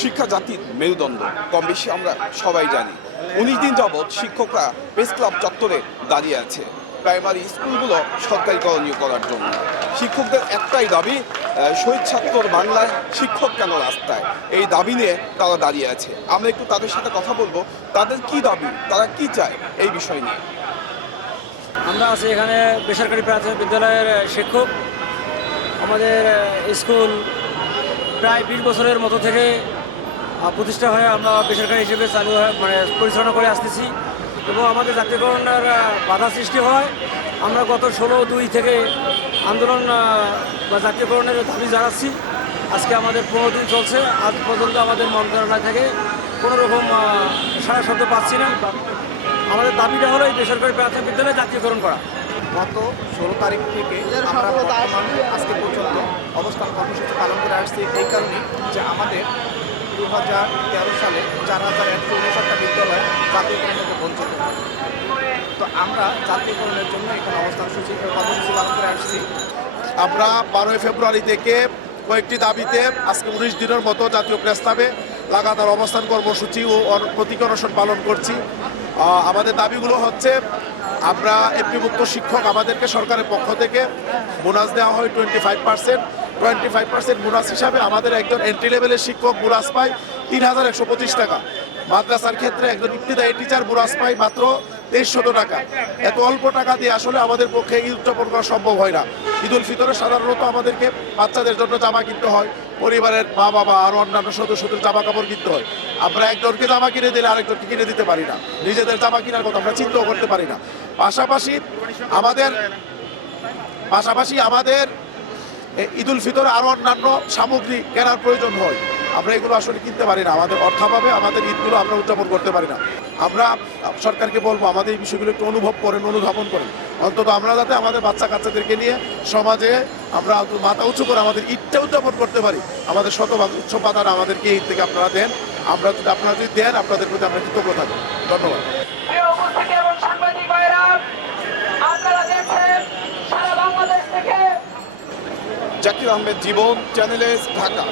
শিক্ষা জাতির মেরুদণ্ড, কম বেশি আমরা সবাই জানি। 19 দিন যাবৎ শিক্ষকরা প্রেস ক্লাব চত্বরে দাঁড়িয়ে আছে প্রাইমারি স্কুলগুলো সরকারিকরণীয় করার জন্য। শিক্ষকদের একটাই দাবি, শহীদ ছাত্র বাংলায় শিক্ষক কেন রাস্তায়, এই দাবি নিয়ে তারা দাঁড়িয়ে আছে। আমরা একটু তাদের সাথে কথা বলবো, তাদের কি দাবি, তারা কি চায় এই বিষয় নিয়ে। আমরা আছি এখানে বেসরকারি প্রাথমিক বিদ্যালয়ের শিক্ষক। আমাদের স্কুল প্রায় 20 বছরের মতো থেকে প্রতিষ্ঠা হয়ে আমরা বেসরকারি হিসেবে চালু পরিচালনা করে আসতেছি এবং আমাদের জাতীয়করণের বাধা সৃষ্টি হয়। আমরা গত 16/2 থেকে আন্দোলন বা জাতীয়করণের দাবি জানাচ্ছি। আজকে আমাদের 15 দিন চলছে। আজ পর্যন্ত আমাদের মন্ত্রণালয় থেকে কোনো রকম সাড়া শব্দ পাচ্ছি না। আমাদের দাবিটা হলো এই বেসরকারি প্রাথমিক বিদ্যালয় জাতীয়করণ করা। গত 16 তারিখ থেকে আমরা বর্তমান আজকে পর্যন্ত অবস্থান কর্মসূচি পালন করে আসছি এই কারণে যে আমাদের 2013 সালে 4159টা বিদ্যালয় জাতীয়করণ থেকে বঞ্চিত। তো আমরা জাতীয়করণের জন্য এখানে অবস্থান কর্মসূচি পালন করে আসছি। আমরা 12 ফেব্রুয়ারি থেকে কয়েকটি দাবিতে আজকে 19 দিনের মতো জাতীয় প্রেস ক্লাবে লাগাতার অবস্থান কর্মসূচি ও প্রতীকী অনশন পালন করছি। আমাদের দাবিগুলো হচ্ছে, আমরা এমপিভুক্ত শিক্ষক, আমাদেরকে সরকারের পক্ষ থেকে বোনাস দেওয়া হয় 25% বোনাস হিসাবে আমাদের একজন এন্ট্রি লেভেলের শিক্ষক বোনাস পায় 3125 টাকা। মাদ্রাসার ক্ষেত্রে একজন ইবতিদায়ী টিচার বোনাস পায় মাত্র 2300 টাকা। এত অল্প টাকা দিয়ে আসলে আমাদের পক্ষে ঈদ উদযাপন করা সম্ভব হয় না। ঈদ উল ফিতরে সাধারণত আমাদেরকে বাচ্চাদের জন্য জামা কিনতে হয়, পরিবারের মা বাবা আর অন্যান্য সদস্যদের জামা কাপড় কিনতে হয়। আমরা একজনকে জামা কিনে দিলে আরেকজনকে কিনে দিতে পারি না, নিজেদের জামা কেনার কথা আমরা চিন্তাও করতে পারি না। পাশাপাশি আমাদের ঈদ উল ফিতরে আরও অন্যান্য সামগ্রী কেনার প্রয়োজন হয়। আমরা এগুলো আসলে কিনতে পারি না, আমাদের অর্থাভাবে আমাদের ঈদগুলো আমরা উদযাপন করতে পারি না। আমরা সরকারকে বলবো আমাদের এই বিষয়গুলো একটু অনুভব করেন, অনুধাবন করেন। অন্তত আমরা যাতে আমাদের বাচ্চা কাচ্চাদেরকে নিয়ে সমাজে আমরা মাথা উঁচু করে আমাদের ঈদটা উদযাপন করতে পারি। আমাদের শতভাগ উৎসব বাধারা আমাদেরকে ঈদ থেকে আপনারা দেন, আপনারা যদি দেন আপনাদের প্রতি আমরা কৃতজ্ঞ থাকবো। ধন্যবাদ। জাকির আহমেদ, জীবন চ্যানেলে, ঢাকা।